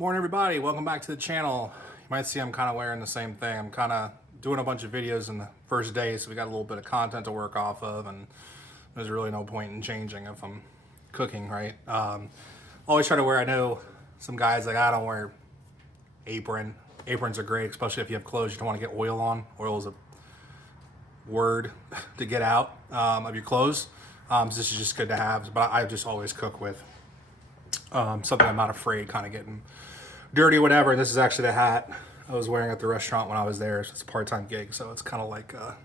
Morning everybody, welcome back to the channel. You might see I'm kind of wearing the same thing. I'm kind of doing a bunch of videos in the first day, so we got a little bit of content to work off of, and there's really no point in changing if I'm cooking, right? Always try to wear, I know some guys like, I don't wear apron. Aprons are great, especially if you have clothes you don't want to get oil on. Oil is a word to get out of your clothes. So this is just good to have, but I just always cook with something I'm not afraid kind of getting dirty or whatever. And this is actually the hat I was wearing at the restaurant when I was there. So it's a part-time gig, so it's kind of like a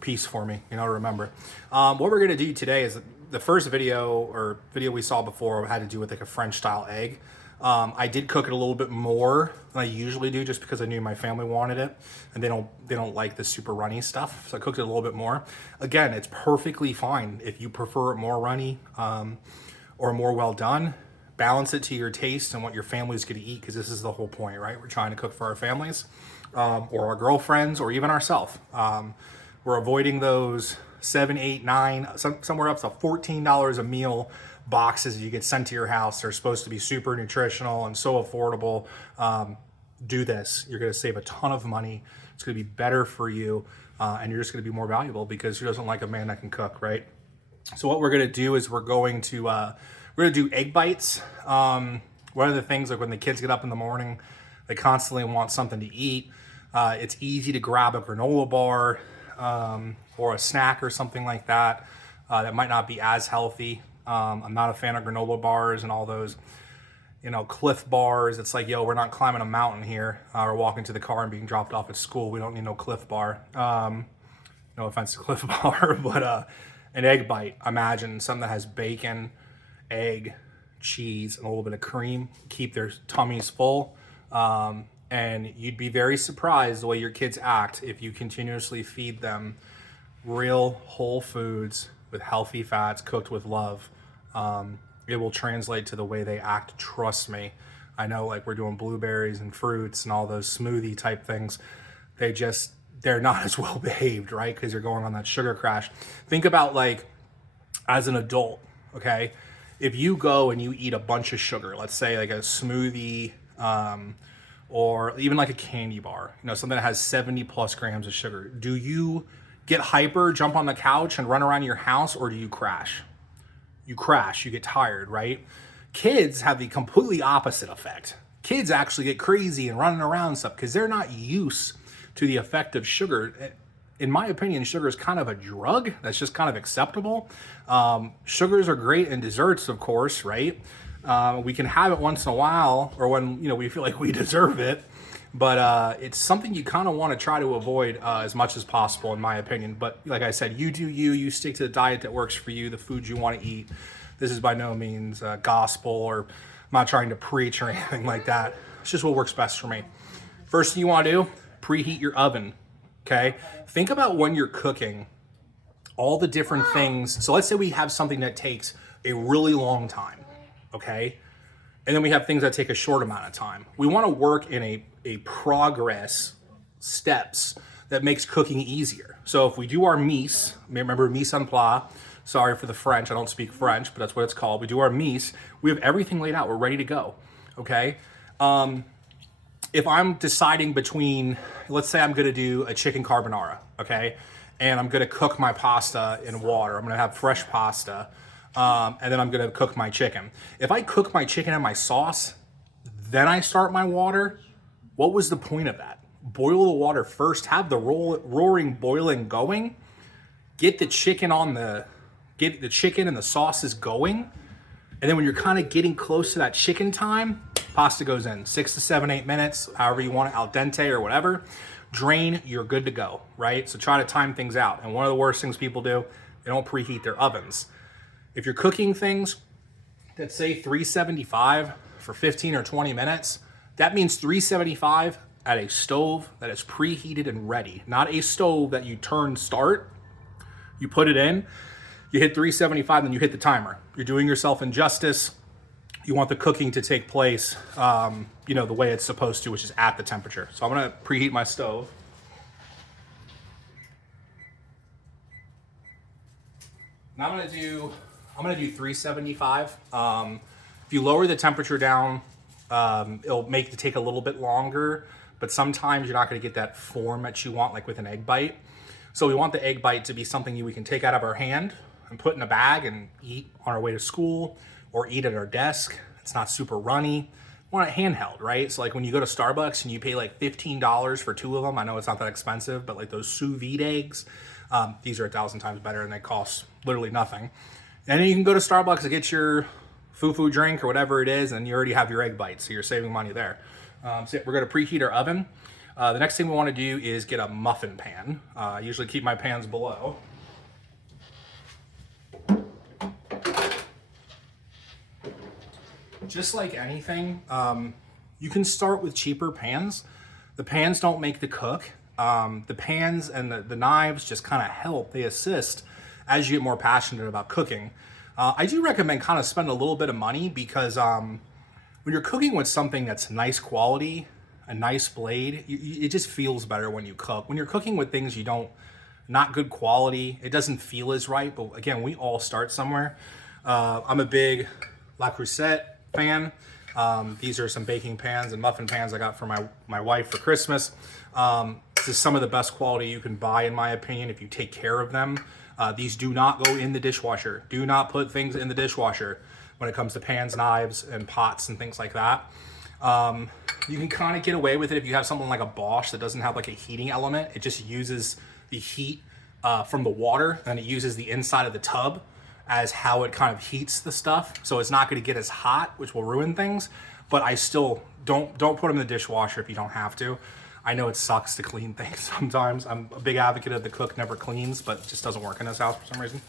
piece for me, to remember. What we're gonna do today is the first video we saw before had to do with like a French style egg. I did cook it a little bit more than I usually do, just because I knew my family wanted it, and they don't like the super runny stuff. So I cooked it a little bit more. Again, it's perfectly fine if you prefer it more runny or more well done. Balance it to your taste and what your family's going to eat, because this is the whole point, right? We're trying to cook for our families or our girlfriends or even ourselves. We're avoiding those $7, $8, $9, somewhere up to $14 a meal boxes you get sent to your house. They're supposed to be super nutritional and so affordable. Do this. You're going to save a ton of money. It's going to be better for you, and you're just going to be more valuable, because who doesn't like a man that can cook, right? So what we're going to do is we're going to do egg bites. One of the things, like when the kids get up in the morning, they constantly want something to eat. It's easy to grab a granola bar or a snack or something like that that might not be as healthy. I'm not a fan of granola bars and all those, Cliff bars. It's like, yo, we're not climbing a mountain here. We're walking to the car and being dropped off at school. We don't need no Cliff bar. No offense to Cliff bar, but an egg bite. Imagine something that has bacon, egg, cheese, and a little bit of cream. Keep their tummies full. And you'd be very surprised the way your kids act if you continuously feed them real whole foods with healthy fats cooked with love. It will translate to the way they act. Trust me. I know, like, we're doing blueberries and fruits and all those smoothie type things. They're not as well behaved, right? Because you're going on that sugar crash. Think about, like, as an adult, okay? If you go and you eat a bunch of sugar, let's say like a smoothie, or even like a candy bar, something that has 70 plus grams of sugar, do you get hyper, jump on the couch and run around your house, or do you crash? You crash, you get tired, right? Kids have the completely opposite effect. Kids actually get crazy and running around and stuff because they're not used to the effect of sugar. In my opinion, sugar is kind of a drug that's just kind of acceptable. Sugars are great in desserts, of course, right? We can have it once in a while, or when we feel like we deserve it. But it's something you kind of want to try to avoid as much as possible, in my opinion. But like I said, you do you stick to the diet that works for you, the foods you want to eat. This is by no means gospel, or I'm not trying to preach or anything like that. It's just what works best for me. First thing you want to do, preheat your oven. Okay, think about when you're cooking, all the different things. So let's say we have something that takes a really long time, okay? And then we have things that take a short amount of time. We want to work in a progress steps that makes cooking easier. So if we do our mise, remember mise en place, sorry for the French, I don't speak French, but that's what it's called. We do our mise, we have everything laid out, we're ready to go, okay? If I'm deciding between, let's say I'm gonna do a chicken carbonara, okay? And I'm gonna cook my pasta in water. I'm gonna have fresh pasta, and then I'm gonna cook my chicken. If I cook my chicken and my sauce, then I start my water, what was the point of that? Boil the water first, have the roaring boiling going, get the chicken and the sauces going, and then when you're kind of getting close to that chicken time, pasta goes in 6 to 7, 8 minutes, however you want it, al dente or whatever. Drain, you're good to go, right? So try to time things out. And one of the worst things people do, they don't preheat their ovens. If you're cooking things that say 375 for 15 or 20 minutes, that means 375 at a stove that is preheated and ready, not a stove that you start, you put it in, you hit 375, then you hit the timer. You're doing yourself injustice. You want the cooking to take place, the way it's supposed to, which is at the temperature. So I'm gonna preheat my stove. And I'm gonna do 375. If you lower the temperature down It'll make it take a little bit longer, but sometimes you're not going to get that form that you want, like with an egg bite. So we want the egg bite to be something we can take out of our hand and put in a bag and eat on our way to school or eat at our desk. It's not super runny. We want it handheld, right? So like when you go to Starbucks and you pay like $15 for 2 of them, I know it's not that expensive, but like those sous vide eggs, these are 1,000 times better and they cost literally nothing. And then you can go to Starbucks and get your foo-foo drink or whatever it is, and you already have your egg bite, so you're saving money there. So yeah, we're gonna preheat our oven. The next thing we wanna do is get a muffin pan. I usually keep my pans below. Just like anything, you can start with cheaper pans. The pans don't make the cook. The pans and the knives just kind of help, they assist as you get more passionate about cooking. I do recommend kind of spending a little bit of money because when you're cooking with something that's nice quality, a nice blade, it just feels better when you cook. When you're cooking with things not good quality, it doesn't feel as right, but again, we all start somewhere. I'm a big La Creuset fan. These are some baking pans and muffin pans I got for my wife for Christmas. This is some of the best quality you can buy, in my opinion, if you take care of them. These do not go in the dishwasher. Do not put things in the dishwasher when it comes to pans, knives, and pots and things like that. You can kind of get away with it if you have something like a Bosch that doesn't have like a heating element. It just uses the heat from the water, and it uses the inside of the tub as how it kind of heats the stuff. So it's not going to get as hot, which will ruin things. But I still don't put them in the dishwasher if you don't have to. I know it sucks to clean things sometimes. I'm a big advocate of the cook never cleans, but it just doesn't work in this house for some reason.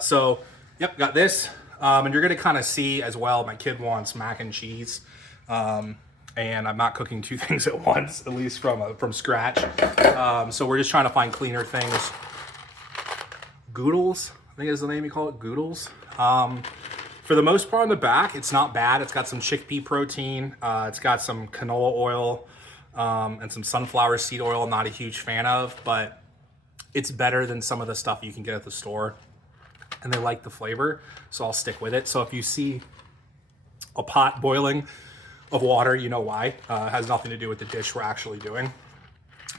So, yep, got this. And you're gonna kind of see as well, my kid wants mac and cheese. And I'm not cooking 2 things at once, at least from scratch. So we're just trying to find cleaner things. Goodles, I think is the name you call it, Goodles. For the most part on the back, it's not bad. It's got some chickpea protein. It's got some canola oil. And some sunflower seed oil I'm not a huge fan of, but it's better than some of the stuff you can get at the store, and they like the flavor, so I'll stick with it. So if you see a pot boiling of water, you know why. It has nothing to do with the dish we're actually doing.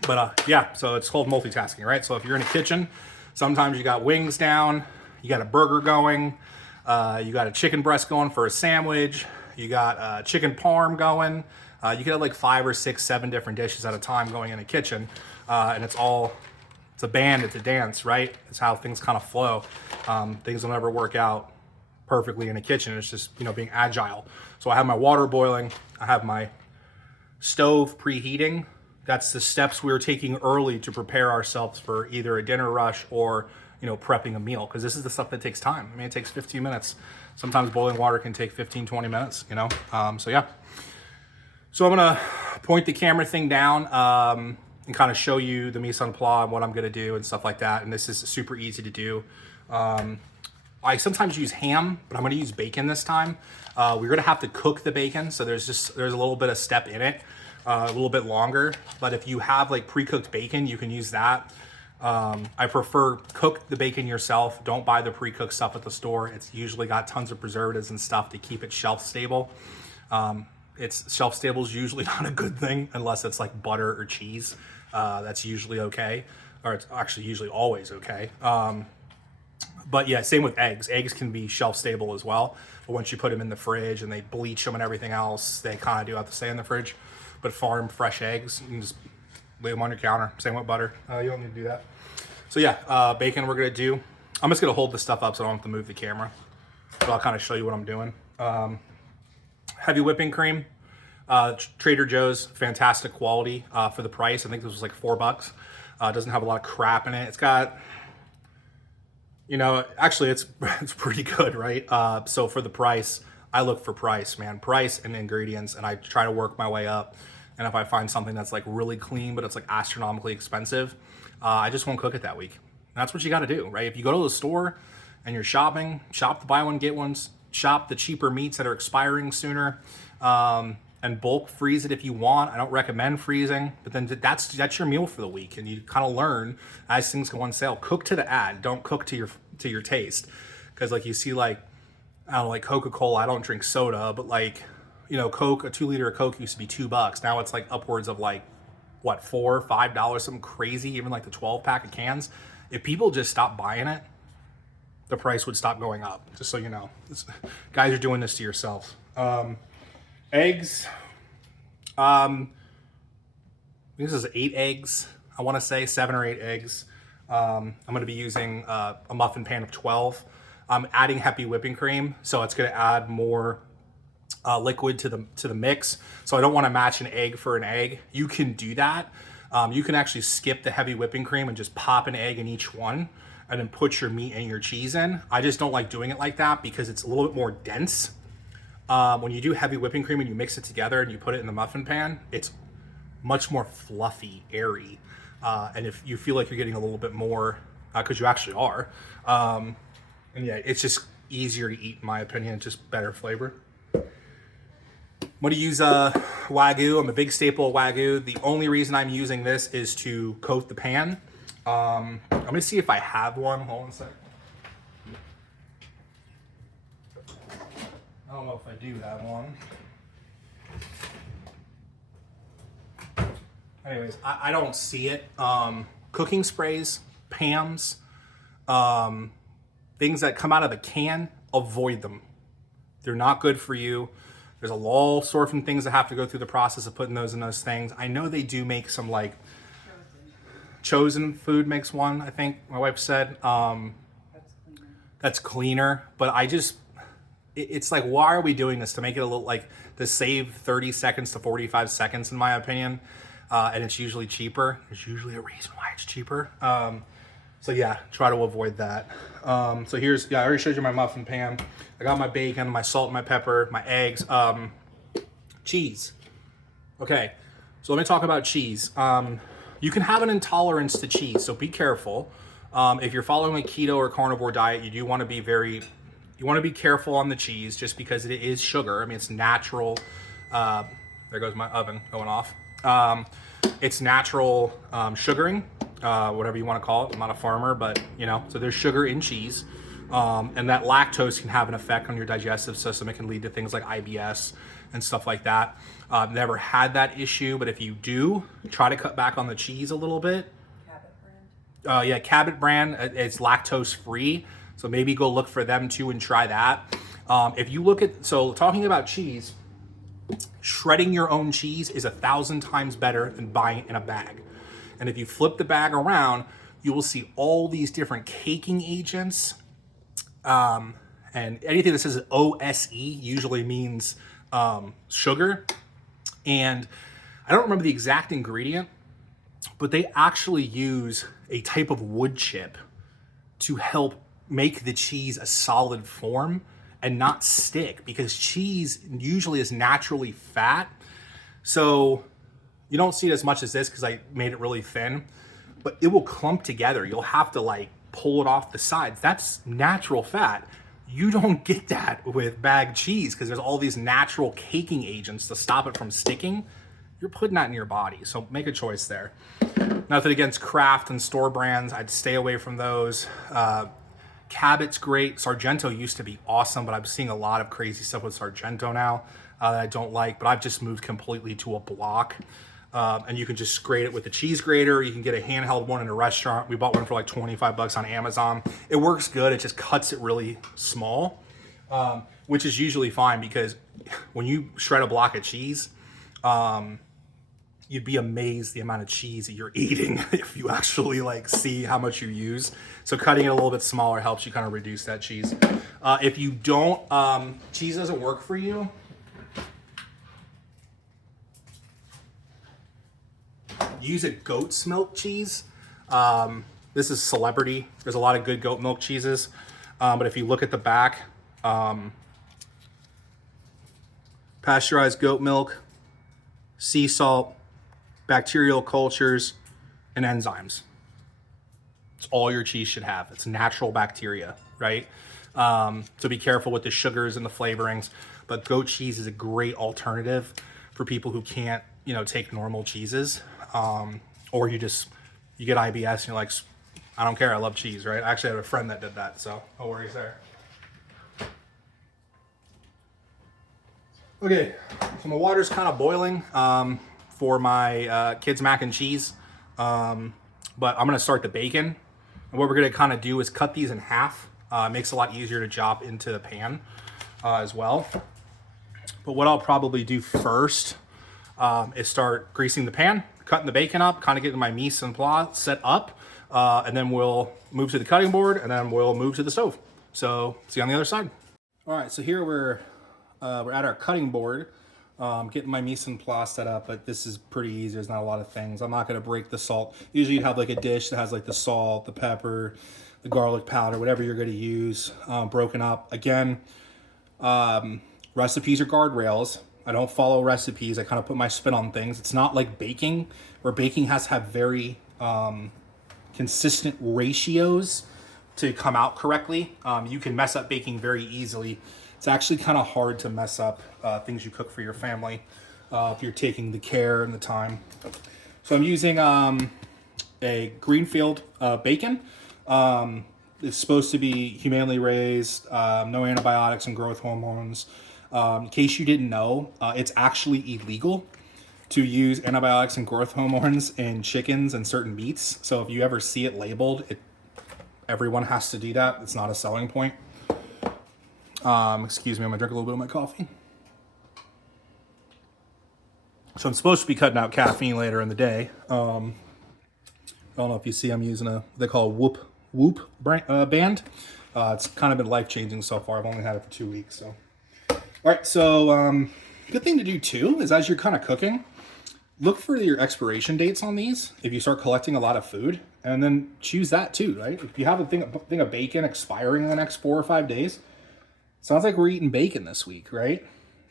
But yeah, so it's called multitasking, right? So if you're in a kitchen, sometimes you got wings down, you got a burger going, you got a chicken breast going for a sandwich, you got chicken parm going. You could have like 5 or 6, 7 different dishes at a time going in a kitchen, and it's a band, it's a dance, right? It's how things kind of flow. Things will never work out perfectly in a kitchen. It's just, being agile. So I have my water boiling. I have my stove preheating. That's the steps we're taking early to prepare ourselves for either a dinner rush or, prepping a meal. Because this is the stuff that takes time. I mean, it takes 15 minutes. Sometimes boiling water can take 15, 20 minutes, So yeah. So I'm gonna point the camera thing down and kind of show you the mise en place and what I'm gonna do and stuff like that. And this is super easy to do. I sometimes use ham, but I'm gonna use bacon this time. We're gonna have to cook the bacon, so there's a little bit of step in it, a little bit longer. But if you have like pre-cooked bacon, you can use that. I prefer cook the bacon yourself. Don't buy the pre-cooked stuff at the store. It's usually got tons of preservatives and stuff to keep it shelf stable. It's shelf stable is usually not a good thing unless it's like butter or cheese. That's usually okay, or it's actually usually always okay. But yeah, same with eggs. Eggs can be shelf stable as well, but once you put them in the fridge and they bleach them and everything else, they kind of do have to stay in the fridge. But farm fresh eggs, you can just leave them on your counter. Same with butter. You don't need to do that. So yeah, bacon we're gonna do. I'm just gonna hold this stuff up so I don't have to move the camera. But I'll kind of show you what I'm doing. Heavy whipping cream, Trader Joe's, fantastic quality for the price. I think this was like $4. It doesn't have a lot of crap in it. It's got, actually it's pretty good, right? So for the price, I look for price, man. Price and ingredients, and I try to work my way up. And if I find something that's like really clean, but it's like astronomically expensive, I just won't cook it that week. And that's what you got to do, right? If you go to the store and you're shopping, shop the buy one, get ones, shop the cheaper meats that are expiring sooner, and bulk freeze it if you want. I don't recommend freezing, but then that's your meal for the week. And you kind of learn as things go on sale. Cook to the ad, don't cook to your taste. Because like you see like, I don't know, like Coca-Cola, I don't drink soda, but like you know, Coke, a 2 liter of Coke used to be $2. Now it's like upwards of like, what, $4, $5, something crazy, even like the 12-pack of cans. If people just stopped buying it, the price would stop going up, just so you know. Guys are doing this to yourselves. Eggs. This is 8 eggs. I want to say 7 or 8 eggs. I'm going to be using a muffin pan of 12. I'm adding heavy whipping cream, so it's going to add more liquid to the mix. So I don't want to match an egg for an egg. You can do that. You can actually skip the heavy whipping cream and just pop an egg in each one and then put your meat and your cheese in. I just don't like doing it like that because it's a little bit more dense. When you do heavy whipping cream and you mix it together and you put it in the muffin pan, it's much more fluffy, airy. And if you feel like you're getting a little bit more, because you actually are, and yeah, it's just easier to eat in my opinion, just better flavor. I'm gonna use Wagyu. I'm a big staple of Wagyu. The only reason I'm using this is to coat the pan. I'm gonna see if I have one. Hold on a second. I don't know if I do have one. Anyways, I don't see it. Cooking sprays, Pams, things that come out of the can, avoid them. They're not good for you. There's all sorts of things that have to go through the process of putting those in those things. I know they do make some like Chosen Food makes one, I think my wife said. That's cleaner, but it's like, why are we doing this? To make it a little like, to save 30 seconds to 45 seconds in my opinion. And it's usually cheaper. There's usually a reason why it's cheaper. So yeah, try to avoid that. So here's, I already showed you my muffin pan. I got my bacon, my salt, my pepper, my eggs, cheese. Okay, so let me talk about cheese. You can have an intolerance to cheese, so be careful. If you're following a keto or carnivore diet, you do want to be you want to be careful on the cheese just because it is sugar. I mean, it's natural. There goes my oven going off. It's natural sugaring, whatever you want to call it. I'm not a farmer, but you know, so there's sugar in cheese. And that lactose can have an effect on your digestive system. It can lead to things like IBS and stuff like that. Never had that issue, but if you do, try to cut back on the cheese a little bit. Cabot brand? Yeah, Cabot brand, it's lactose free. So maybe go look for them too and try that. If you look at, so talking about cheese, shredding your own cheese is 1,000 times better than buying it in a bag. And if you flip the bag around, you will see all these different caking agents. And anything that says OSE usually means sugar. And I don't remember the exact ingredient, but they actually use a type of wood chip to help make the cheese a solid form and not stick, because cheese usually is naturally fat. So you don't see it as much as this because I made it really thin, but it will clump together. You'll have to like pull it off the sides. That's natural fat. You don't get that with bagged cheese because there's all these natural caking agents to stop it from sticking. You're putting that in your body, so make a choice there. Nothing against Kraft and store brands. I'd stay away from those. Cabot's great. Sargento used to be awesome, but I'm seeing a lot of crazy stuff with Sargento now that I don't like, but I've just moved completely to a block. And you can just grate it with the cheese grater. You can get a handheld one in a restaurant. We bought one for like 25 bucks on Amazon. It works good. It just cuts it really small, which is usually fine because when you shred a block of cheese, you'd be amazed the amount of cheese that you're eating if you actually like see how much you use. So cutting it a little bit smaller helps you kind of reduce that cheese. If you don't, cheese doesn't work for you, use a goat's milk cheese. This is Celebrity. There's a lot of good goat milk cheeses. But if you look at the back, pasteurized goat milk, sea salt, bacterial cultures, and enzymes. It's all your cheese should have. It's natural bacteria, right? So be careful with the sugars and the flavorings. But goat cheese is a great alternative for people who can't, take normal cheeses. Or you get IBS and you're like, I don't care, I love cheese, right? I actually had a friend that did that, so no worries there. Okay, so my water's kind of boiling for my kids' mac and cheese, but I'm gonna start the bacon. And what we're gonna kind of do is cut these in half. It makes it a lot easier to chop into the pan as well. But what I'll probably do first is start greasing the pan, cutting the bacon up, kind of getting my mise en place set up, and then we'll move to the cutting board, and then we'll move to the stove. So see you on the other side. All right, so here we're at our cutting board, getting my mise en place set up, but this is pretty easy. There's not a lot of things. I'm not gonna break the salt. Usually you'd have like a dish that has like the salt, the pepper, the garlic powder, whatever you're gonna use, broken up. Again, recipes are guardrails. I don't follow recipes. I kind of put my spin on things. It's not like baking, where baking has to have very consistent ratios to come out correctly. You can mess up baking very easily. It's actually kind of hard to mess up things you cook for your family if you're taking the care and the time. So I'm using a Greenfield bacon. It's supposed to be humanely raised, no antibiotics and growth hormones. In case you didn't know, it's actually illegal to use antibiotics and growth hormones in chickens and certain meats. So if you ever see it labeled, everyone has to do that. It's not a selling point. Excuse me, I'm gonna drink a little bit of my coffee. So I'm supposed to be cutting out caffeine later in the day. I don't know if you see, I'm using they call a Whoop band. It's kind of been life-changing so far. I've only had it for 2 weeks, so. All right, so good thing to do too is as you're kind of cooking, look for your expiration dates on these if you start collecting a lot of food, and then choose that too, right? If you have a thing of bacon expiring in the next 4 or 5 days, sounds like we're eating bacon this week, right?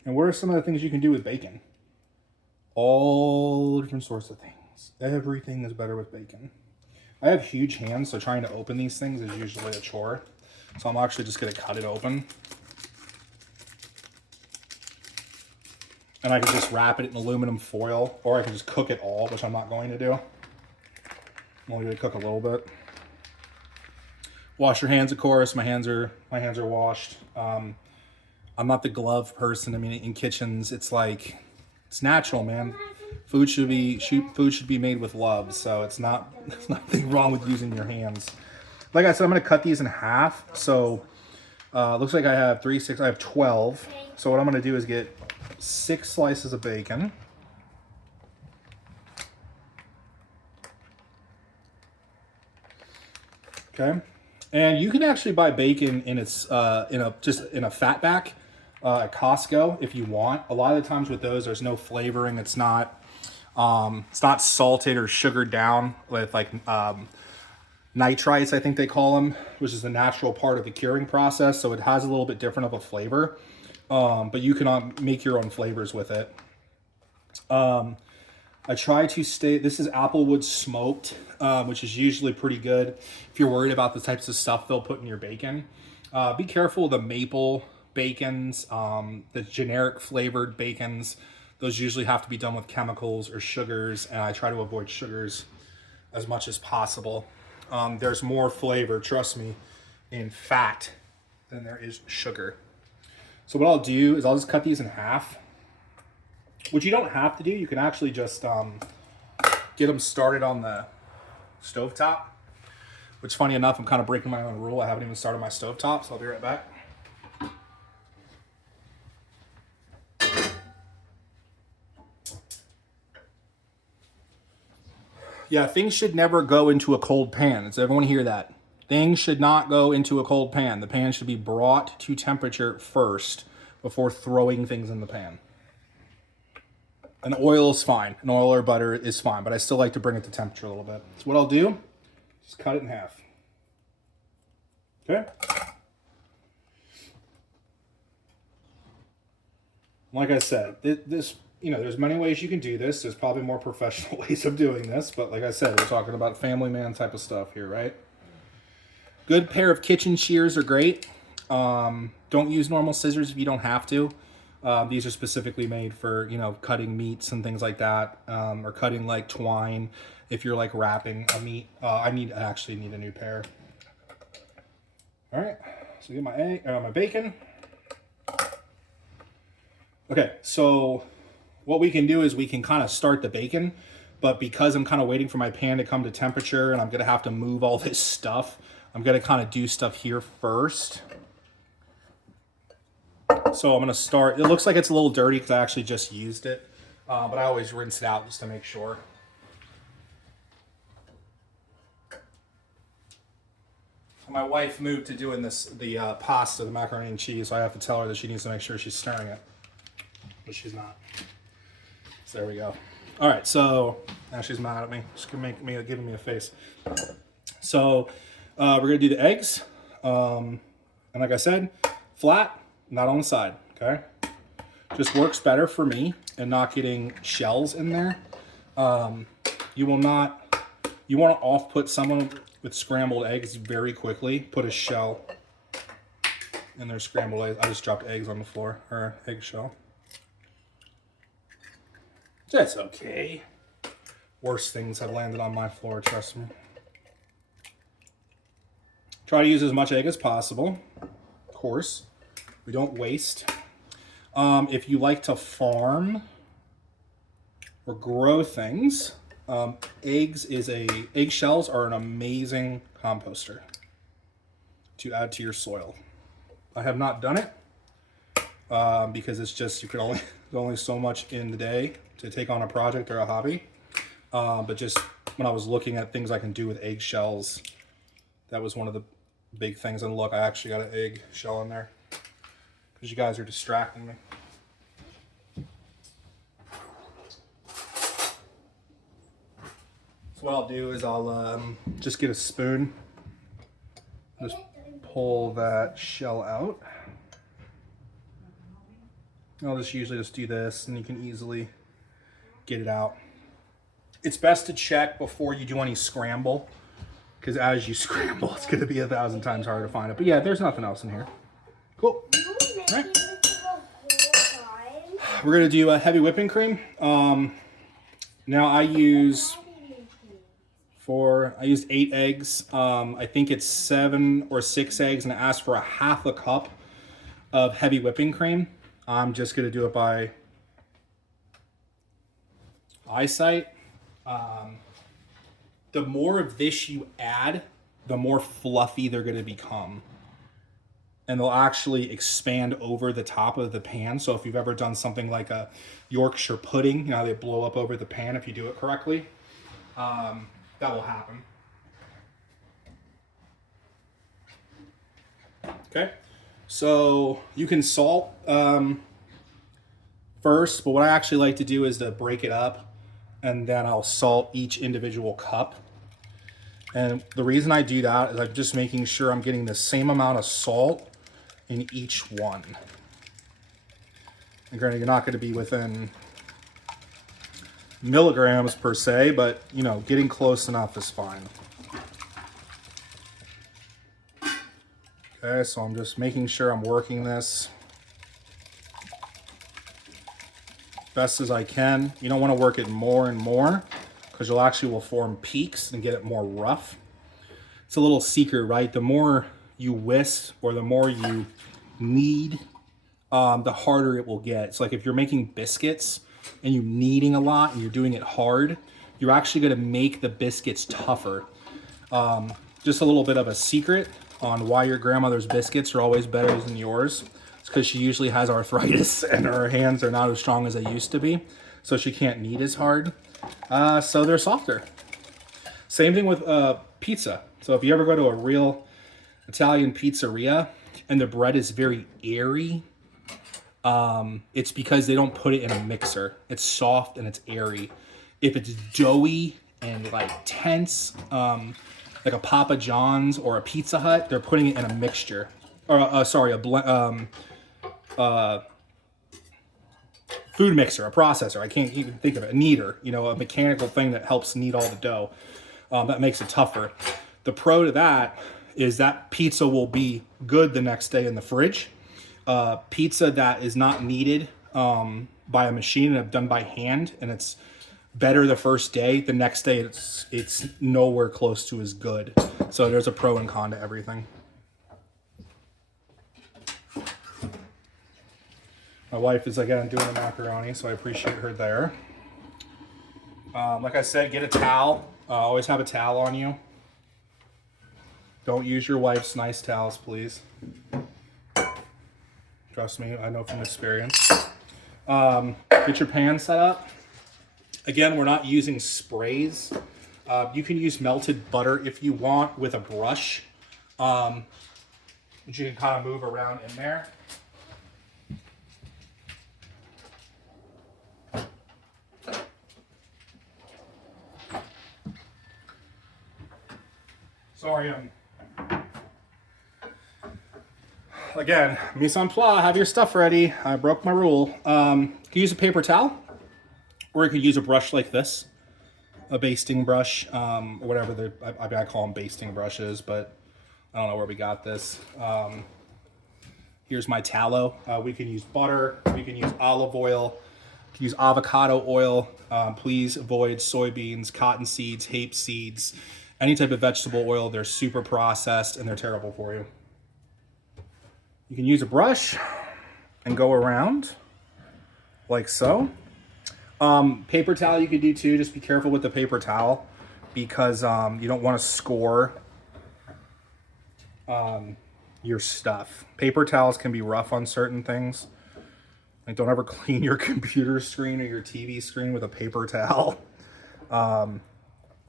And what are some of the things you can do with bacon? All different sorts of things. Everything is better with bacon. I have huge hands, so trying to open these things is usually a chore. So I'm actually just gonna cut it open. And I can just wrap it in aluminum foil, or I can just cook it all, which I'm not going to do. I'm only going to cook a little bit. Wash your hands, of course. My hands are washed. I'm not the glove person. I mean, in kitchens, it's natural, man. Food should be made with love, so there's nothing wrong with using your hands. Like I said, I'm going to cut these in half. So looks like I have 3, 6, I have 12. So what I'm going to do is get 6 slices of bacon. Okay, and you can actually buy bacon in its in a fat back at Costco if you want. A lot of the times with those, there's no flavoring. It's not salted or sugared down with like nitrites, I think they call them, which is the natural part of the curing process. So it has a little bit different of a flavor. But you can make your own flavors with it. I try to this is Applewood smoked, which is usually pretty good if you're worried about the types of stuff they'll put in your bacon. Be careful of the maple bacons, the generic flavored bacons. Those usually have to be done with chemicals or sugars, and I try to avoid sugars as much as possible. There's more flavor, trust me, in fat than there is sugar. So what I'll do is I'll just cut these in half, which you don't have to do. You can actually just get them started on the stovetop, which funny enough, I'm kind of breaking my own rule. I haven't even started my stovetop, so I'll be right back. Yeah, things should never go into a cold pan. Does everyone hear that? Things should not go into a cold pan. The pan should be brought to temperature first before throwing things in the pan. And oil is fine. And oil or butter is fine, but I still like to bring it to temperature a little bit. So what I'll do, just cut it in half. Okay? Like I said, there's many ways you can do this. There's probably more professional ways of doing this, but like I said, we're talking about family man type of stuff here, right? Good pair of kitchen shears are great. Don't use normal scissors if you don't have to. These are specifically made for, cutting meats and things like that, or cutting like twine if you're like wrapping a meat. I actually need a new pair. All right, so get my bacon. Okay, so what we can do is we can kind of start the bacon, but because I'm kind of waiting for my pan to come to temperature and I'm going to have to move all this stuff, I'm going to kind of do stuff here first. So I'm going to start, it looks like it's a little dirty because I actually just used it, but I always rinse it out just to make sure. My wife moved to doing the pasta, the macaroni and cheese, so I have to tell her that she needs to make sure she's stirring it, but she's not. So there we go. All right, so now she's mad at me. She's giving me a face. So we're gonna do the eggs, and like I said, flat, not on the side. Okay, just works better for me and not getting shells in there. You want to off-put someone with scrambled eggs very quickly. Put a shell in their scrambled eggs. I just dropped eggs on the floor, or eggshell. That's okay. Worse things have landed on my floor, trust me. Try to use as much egg as possible. Of course, we don't waste. If you like to farm or grow things, eggshells are an amazing composter to add to your soil. I have not done it because it's just there's only so much in the day to take on a project or a hobby. But just when I was looking at things I can do with eggshells, that was one of the big things. And look, I actually got an eggshell in there because you guys are distracting me. So what I'll do is I'll just get a spoon, just pull that shell out. I'll just usually just do this and you can easily get it out. It's best to check before you do any scramble, because as you scramble, it's going to be 1,000 times harder to find it. But yeah, there's nothing else in here. Cool. All right. We're going to do a heavy whipping cream. Now I used 8 eggs. I think it's 7 or 6 eggs, and I asked for a half a cup of heavy whipping cream. I'm just going to do it by eyesight. The more of this you add, the more fluffy they're going to become. And they'll actually expand over the top of the pan. So if you've ever done something like a Yorkshire pudding, you know how they blow up over the pan if you do it correctly, that will happen. Okay, so you can salt first, but what I actually like to do is to break it up, and then I'll salt each individual cup. And the reason I do that is I'm just making sure I'm getting the same amount of salt in each one. And granted, you're not going to be within milligrams per se, but you know, getting close enough is fine. Okay, so I'm just making sure I'm working this best as I can. You don't want to work it more and more because you'll actually will form peaks and get it more rough. It's a little secret, right? The more you whisk or the more you knead, the harder it will get. It's like if you're making biscuits and you're kneading a lot and you're doing it hard, you're actually going to make the biscuits tougher. Just a little bit of a secret on why your grandmother's biscuits are always better than yours. It's because she usually has arthritis and her hands are not as strong as they used to be, so she can't knead as hard. So they're softer. Same thing with pizza. So if you ever go to a real Italian pizzeria and the bread is very airy, it's because they don't put it in a mixer. It's soft and it's airy. If it's doughy and like tense, like a Papa John's or a Pizza Hut, they're putting it in a mixture. Or food mixer, a processor. I can't even think of it. A kneader, you know, a mechanical thing that helps knead all the dough. That makes it tougher. The pro to that is that pizza will be good the next day in the fridge. Pizza that is not kneaded by a machine and done by hand, and it's better the first day, the next day it's nowhere close to as good. So there's a pro and con to everything. My wife is again doing the macaroni, so I appreciate her there. Like I said, get a towel. Always have a towel on you. Don't use your wife's nice towels, please. Trust me, I know from experience. Get your pan set up. Again, we're not using sprays. You can use melted butter if you want with a brush. Which you can kind of move around in there. Sorry, again, mise en place, have your stuff ready. I broke my rule. You can use a paper towel, or you could use a brush like this, a basting brush, or whatever I call them basting brushes, but I don't know where we got this. Here's my tallow. We can use butter, we can use olive oil, we can use avocado oil. Please avoid soybeans, cotton seeds, hemp seeds, any type of vegetable oil. They're super processed and they're terrible for you. You can use a brush and go around like so. Paper towel you could do too. Just be careful with the paper towel because you don't want to score your stuff. Paper towels can be rough on certain things. Like, don't ever clean your computer screen or your TV screen with a paper towel.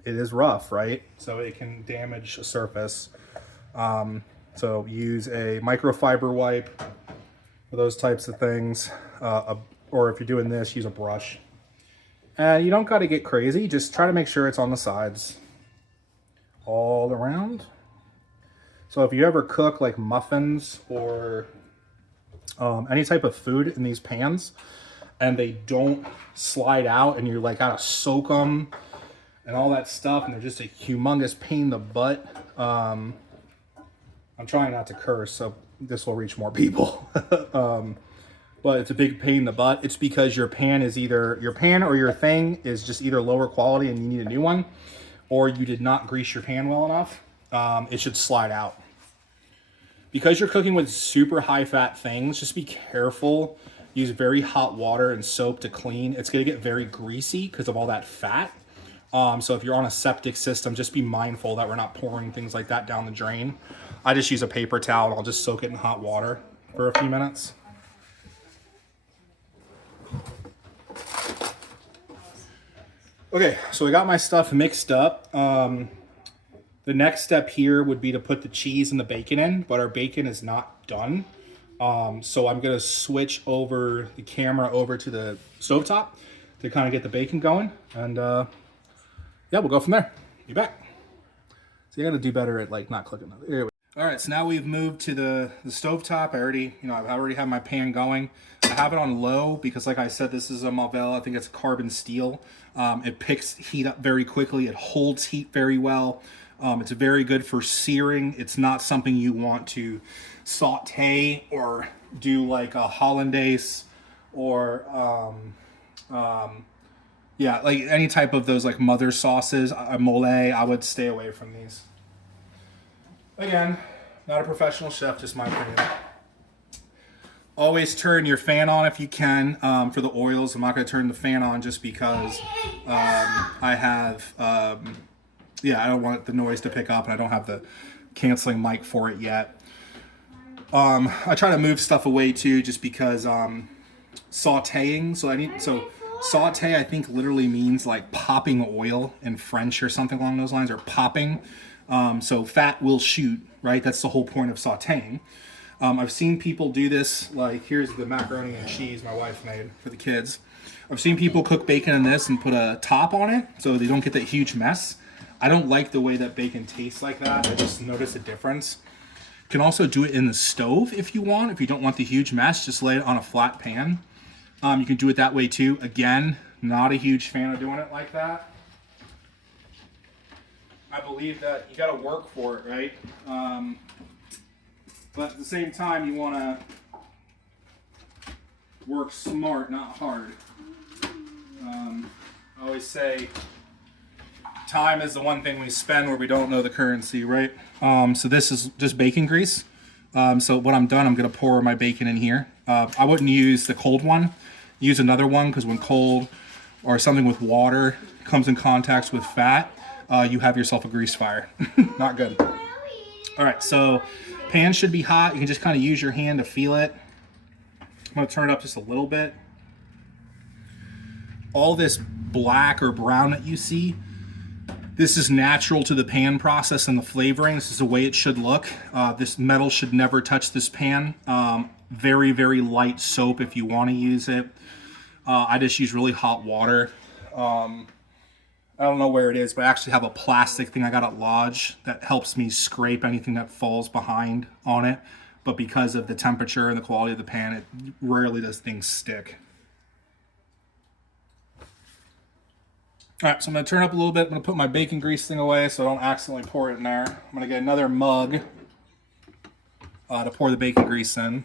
It is rough, right? So it can damage a surface. So use a microfiber wipe for those types of things. Or if you're doing this, use a brush. You don't got to get crazy. Just try to make sure it's on the sides all around. So if you ever cook like muffins or any type of food in these pans and they don't slide out and you're like gotta soak them and all that stuff and they're just a humongous pain in the butt. I'm trying not to curse, so this will reach more people. But it's a big pain in the butt. It's because your pan or your thing is just either lower quality and you need a new one, or you did not grease your pan well enough. It should slide out. Because you're cooking with super high fat things, just be careful. Use very hot water and soap to clean. It's gonna get very greasy because of all that fat. So if you're on a septic system, just be mindful that we're not pouring things like that down the drain. I just use a paper towel and I'll just soak it in hot water for a few minutes. Okay, so I got my stuff mixed up. The next step here would be to put the cheese and the bacon in, but our bacon is not done. So I'm gonna switch over the camera over to the stovetop to kind of get the bacon going. And yeah, we'll go from there. Be back. So you gotta do better at like not clicking. Here we go. All right, so now we've moved to the stovetop. I already have my pan going. I have it on low because, like I said, this is a Marvell. I think it's carbon steel. It picks heat up very quickly. It holds heat very well. It's very good for searing. It's not something you want to saute or do like a hollandaise or yeah, like any type of those like mother sauces, a mole. I would stay away from these. Again, not a professional chef, just my opinion. Always turn your fan on if you can for the oils. I'm not going to turn the fan on just because I have, I don't want the noise to pick up and I don't have the canceling mic for it yet. I try to move stuff away too just because sauteing. So saute, I think, literally means like popping oil in French or something along those lines, or popping. So fat will shoot, right? That's the whole point of sauteing. I've seen people do this, like here's the macaroni and cheese my wife made for the kids. I've seen people cook bacon in this and put a top on it so they don't get that huge mess. I don't like the way that bacon tastes like that. I just notice a difference. You can also do it in the stove if you want. If you don't want the huge mess, just lay it on a flat pan. You can do it that way too. Again, not a huge fan of doing it like that. I believe that you got to work for it, right? But at the same time, you want to work smart, not hard. I always say time is the one thing we spend where we don't know the currency, right? So this is just bacon grease. So when I'm done, I'm going to pour my bacon in here. I wouldn't use the cold one. Use another one, because when cold or something with water comes in contact with fat, you have yourself a grease fire. Not good. All right, so pan should be hot. You can just kind of use your hand to feel it. I'm going to turn it up just a little bit. All this black or brown that you see, this is natural to the pan process and the flavoring. This is the way it should look. This metal should never touch this pan. Very, very light soap if you want to use it. I just use really hot water. I don't know where it is, but I actually have a plastic thing I got at Lodge that helps me scrape anything that falls behind on it. But because of the temperature and the quality of the pan, it rarely does things stick. All right, so I'm going to turn up a little bit. I'm going to put my bacon grease thing away so I don't accidentally pour it in there. I'm going to get another mug to pour the bacon grease in.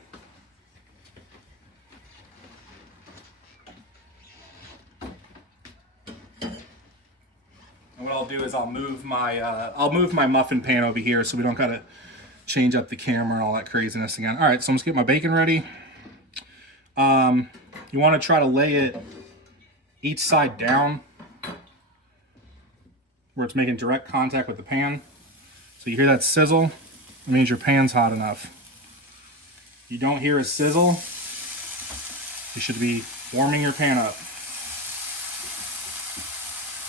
And what I'll do is I'll move my muffin pan over here so we don't gotta change up the camera and all that craziness again. All right, so I'm just get my bacon ready. You want to try to lay it each side down where it's making direct contact with the pan. So you hear that sizzle, it means your pan's hot enough. You don't hear a sizzle, you should be warming your pan up.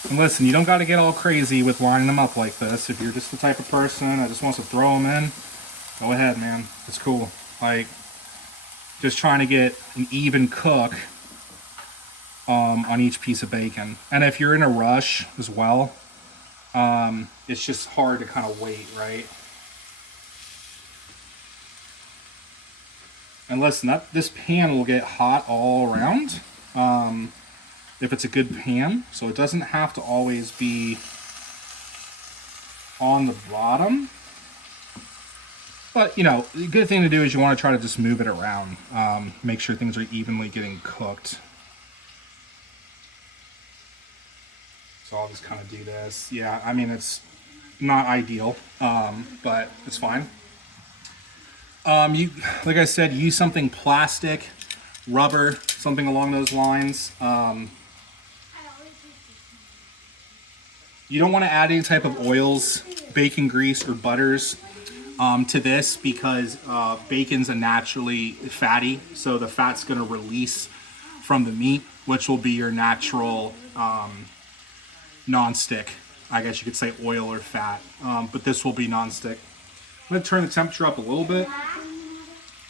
And listen, you don't got to get all crazy with lining them up like this. If you're just the type of person that just wants to throw them in, go ahead, man. It's cool. Like, just trying to get an even cook on each piece of bacon. And if you're in a rush as well, it's just hard to kind of wait, right? And listen, this pan will get hot all around. If it's a good pan, so it doesn't have to always be on the bottom. But, you know, the good thing to do is you want to try to just move it around. Make sure things are evenly getting cooked. So I'll just kind of do this. Yeah, I mean, it's not ideal, but it's fine. Like I said, use something plastic, rubber, something along those lines. You don't want to add any type of oils, bacon grease, or butters to this because bacon's a naturally fatty, so the fat's going to release from the meat, which will be your natural non-stick. I guess you could say oil or fat, but this will be non-stick. I'm going to turn the temperature up a little bit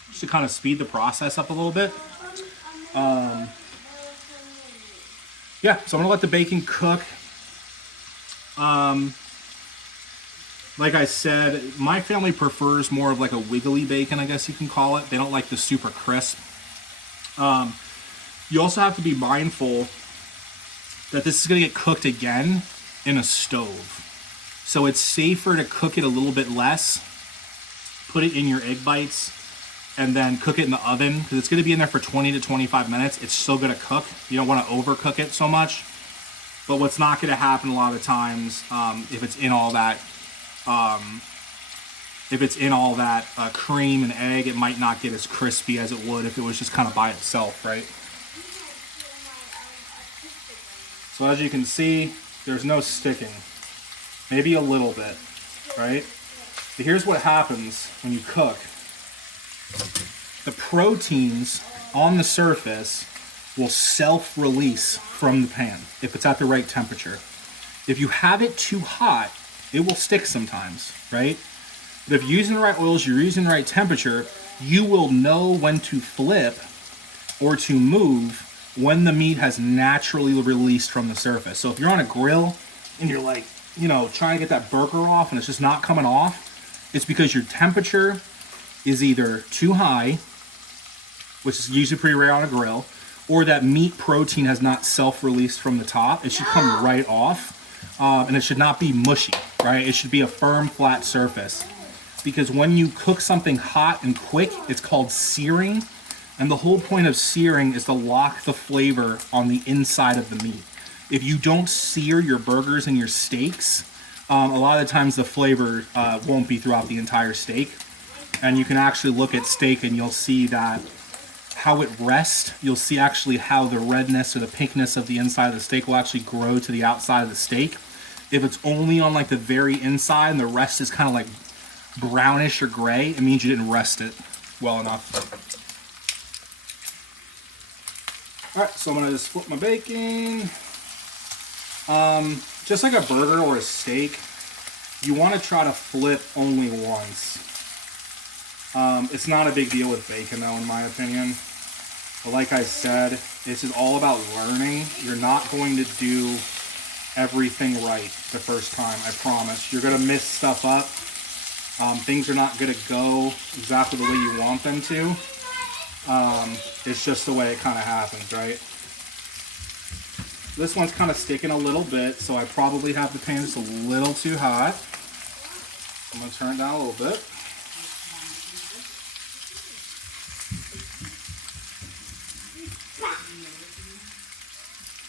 just to kind of speed the process up a little bit. Yeah, so I'm going to let the bacon cook. Like I said, my family prefers more of like a wiggly bacon, I guess you can call it. They don't like the super crisp. You also have to be mindful that this is going to get cooked again in a stove. So it's safer to cook it a little bit less, put it in your egg bites, and then cook it in the oven because it's going to be in there for 20 to 25 minutes. It's still going to cook. You don't want to overcook it so much. But what's not going to happen a lot of times, if it's in all that cream and egg, it might not get as crispy as it would if it was just kind of by itself, right? So as you can see, there's no sticking. Maybe a little bit, right? But here's what happens when you cook. The proteins on the surface will self-release from the pan if it's at the right temperature. If you have it too hot, it will stick sometimes, right? But if you're using the right oils, you're using the right temperature, you will know when to flip or to move when the meat has naturally released from the surface. So if you're on a grill and you're like, you know, trying to get that burger off and it's just not coming off, it's because your temperature is either too high, which is usually pretty rare on a grill, or that meat protein has not self-released from the top. It should come right off, and it should not be mushy, right? It should be a firm, flat surface. Because when you cook something hot and quick, it's called searing, and the whole point of searing is to lock the flavor on the inside of the meat. If you don't sear your burgers and your steaks, a lot of the times the flavor won't be throughout the entire steak. And you can actually look at steak and you'll see that how it rests. You'll see actually how the redness or the pinkness of the inside of the steak will actually grow to the outside of the steak. If it's only on like the very inside and the rest is kind of like brownish or gray, it means you didn't rest it well enough. All right, so I'm gonna just flip my bacon. Just like a burger or a steak, you want to try to flip only once. It's not a big deal with bacon though, in my opinion. But like I said, this is all about learning. You're not going to do everything right the first time, I promise. You're gonna miss stuff up. Things are not gonna go exactly the way you want them to. It's just the way it kind of happens, right? This one's kind of sticking a little bit, so I probably have the pan just a little too hot. I'm gonna turn it down a little bit.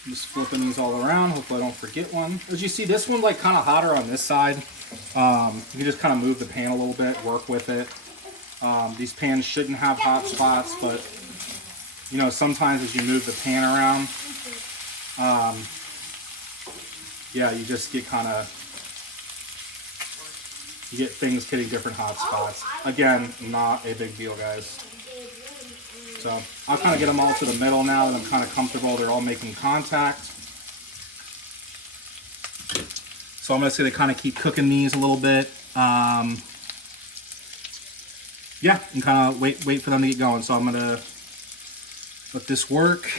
I'm just flipping these all around. Hopefully I don't forget one. As you see, this one's like kind of hotter on this side. You can just kind of move the pan a little bit, work with it. These pans shouldn't have hot spots, but you know, sometimes as you move the pan around, yeah, you just get you get things hitting different hot spots. Again, not a big deal, guys. So I'll kind of get them all to the middle now that I'm kind of comfortable. They're all making contact. So I'm just going to kind of keep cooking these a little bit. Yeah, and kind of wait for them to get going. So I'm going to let this work.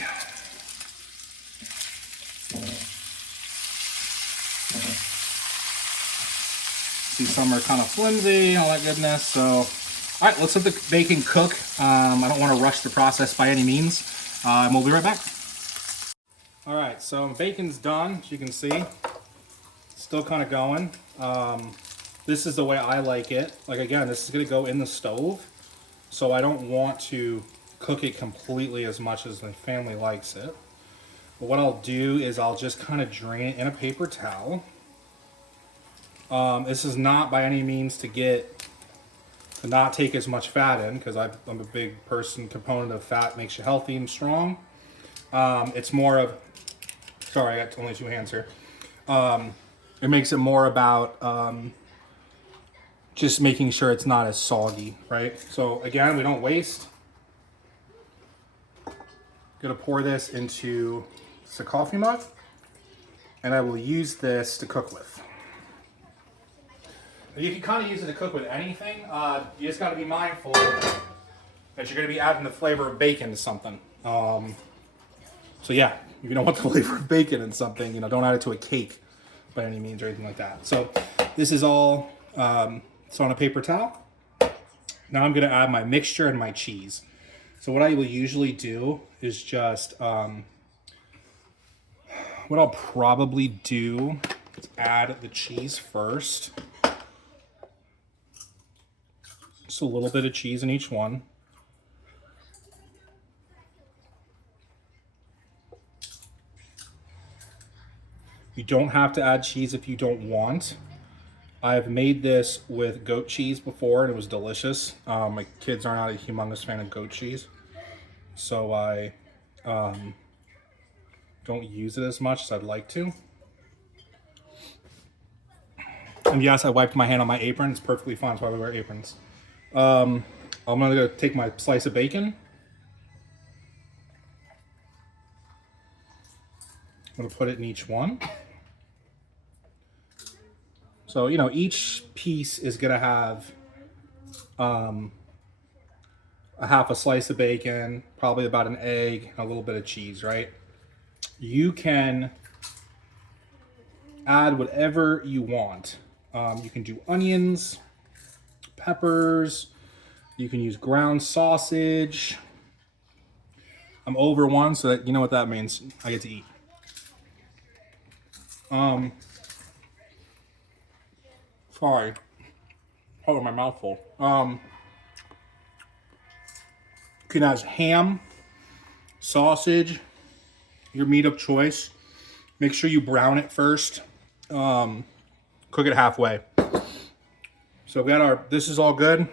See, some are kind of flimsy, all that goodness. So, all right, let's let the bacon cook. I don't want to rush the process by any means. And we'll be right back. All right, so bacon's done, as you can see. Still kind of going. This is the way I like it. Like, again, this is going to go in the stove. So I don't want to cook it completely as much as my family likes it. But what I'll do is I'll just kind of drain it in a paper towel. This is not by any means to not take as much fat in, because I'm a big component of fat makes you healthy and strong. It's more of, sorry, I got only two hands here. It makes it more about just making sure it's not as soggy, right? So again, we don't waste. Gonna pour this into a coffee mug, and I will use this to cook with. You can kind of use it to cook with anything. You just got to be mindful that you're going to be adding the flavor of bacon to something. So yeah, if you don't want the flavor of bacon in something, you know, don't add it to a cake by any means or anything like that. So this is all it's on a paper towel. Now I'm going to add my mixture and my cheese. So what I will usually do is just what I'll probably do is add the cheese first. Just a little bit of cheese in each one. You don't have to add cheese if you don't want. I've made this with goat cheese before and it was delicious. My kids are not a humongous fan of goat cheese, so I don't use it as much as I'd like to. And yes, I wiped my hand on my apron. It's perfectly fine. That's why we wear aprons. I'm going to take my slice of bacon. I'm going to put it in each one. So, you know, each piece is going to have a half a slice of bacon, probably about an egg, and a little bit of cheese, right? You can add whatever you want. You can do onions, peppers, you can use ground sausage. I'm over one, so that you know what that means. I get to eat. Sorry. Probably my mouth full. You can add ham, sausage, your meat of choice. Make sure you brown it first. Cook it halfway. So we got this is all good.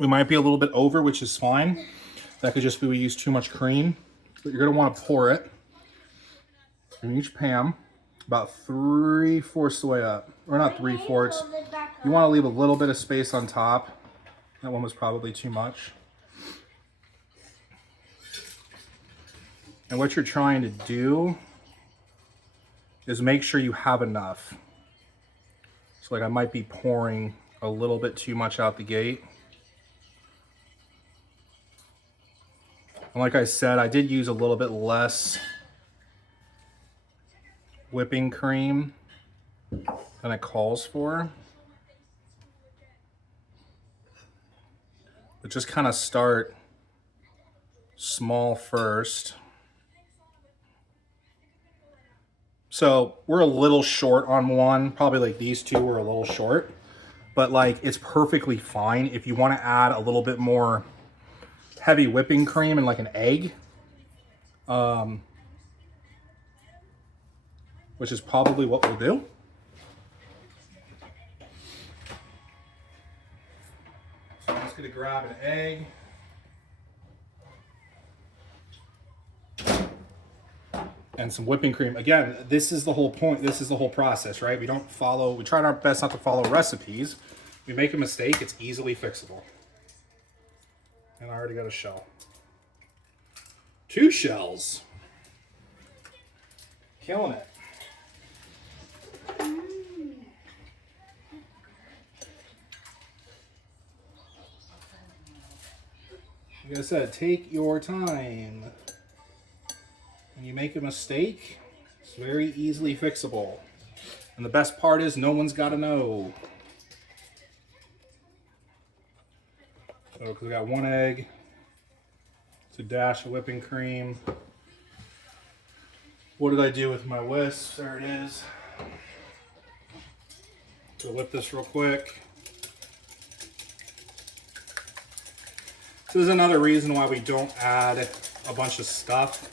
We might be a little bit over, which is fine. That could just be we use too much cream. But you're gonna want to pour it in each pan about 3/4 the way up. Or not 3/4. You want to leave a little bit of space on top. That one was probably too much. And what you're trying to do is make sure you have enough. So like I might be pouring a little bit too much out the gate. And like I said, I did use a little bit less whipping cream than it calls for. But just kind of start small first. So we're a little short on one, probably like these two were a little short, but like it's perfectly fine if you want to add a little bit more heavy whipping cream and like an egg, which is probably what we'll do. So I'm just gonna grab an egg. And some whipping cream. Again, this is the whole point. This is the whole process, right? We try our best not to follow recipes. We make a mistake, it's easily fixable. And I already got a shell. 2 shells. Killing it. Like I said, take your time. When you make a mistake, it's very easily fixable. And the best part is no one's got to know. So, because we got 1 egg, it's a dash of whipping cream. What did I do with my whisk? There it is. So whip this real quick. So this is another reason why we don't add a bunch of stuff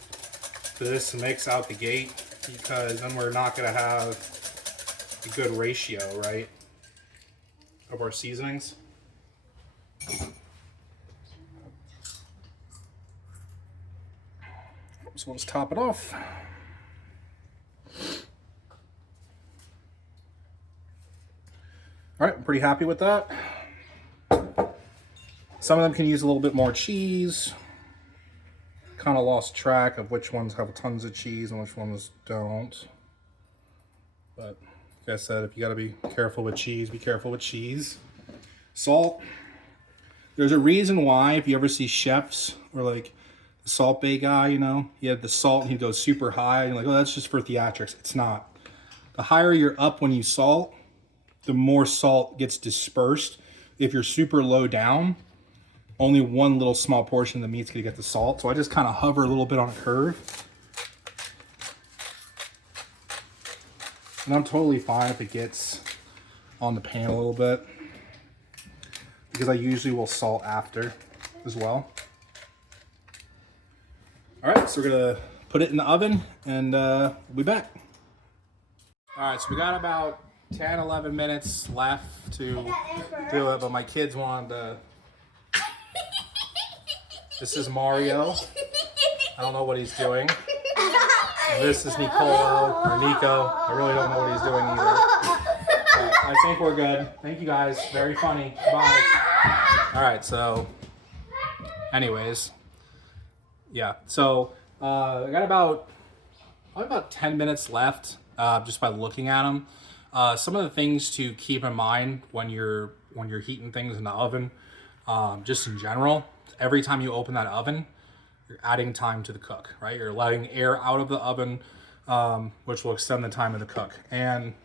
to this mix out the gate, because then we're not going to have a good ratio, right, of our seasonings. So we'll just top it off. All right, I'm pretty happy with that. Some of them can use a little bit more cheese. Kind of lost track of which ones have tons of cheese and which ones don't. But like I said, if you got to be careful with cheese, be careful with cheese. Salt. There's a reason why if you ever see chefs or like the Salt Bay guy, you know, he had the salt and he goes super high. And you're like, oh, that's just for theatrics. It's not. The higher you're up when you salt, the more salt gets dispersed. If you're super low down, only one little small portion of the meat's gonna get the salt. So I just kind of hover a little bit on a curve. And I'm totally fine if it gets on the pan a little bit, because I usually will salt after as well. All right, so we're gonna put it in the oven and we'll be back. All right, so we got about 10, 11 minutes left to do it, but my kids wanted to. This is Mario. I don't know what he's doing. And this is Nicolo, or Nico. I really don't know what he's doing either. But I think we're good. Thank you guys. Very funny. Bye. All right, so anyways. Yeah, so I got about 10 minutes left just by looking at them. Some of the things to keep in mind when you're heating things in the oven, just in general. Every time you open that oven, you're adding time to the cook, right? You're letting air out of the oven, which will extend the time of the cook. And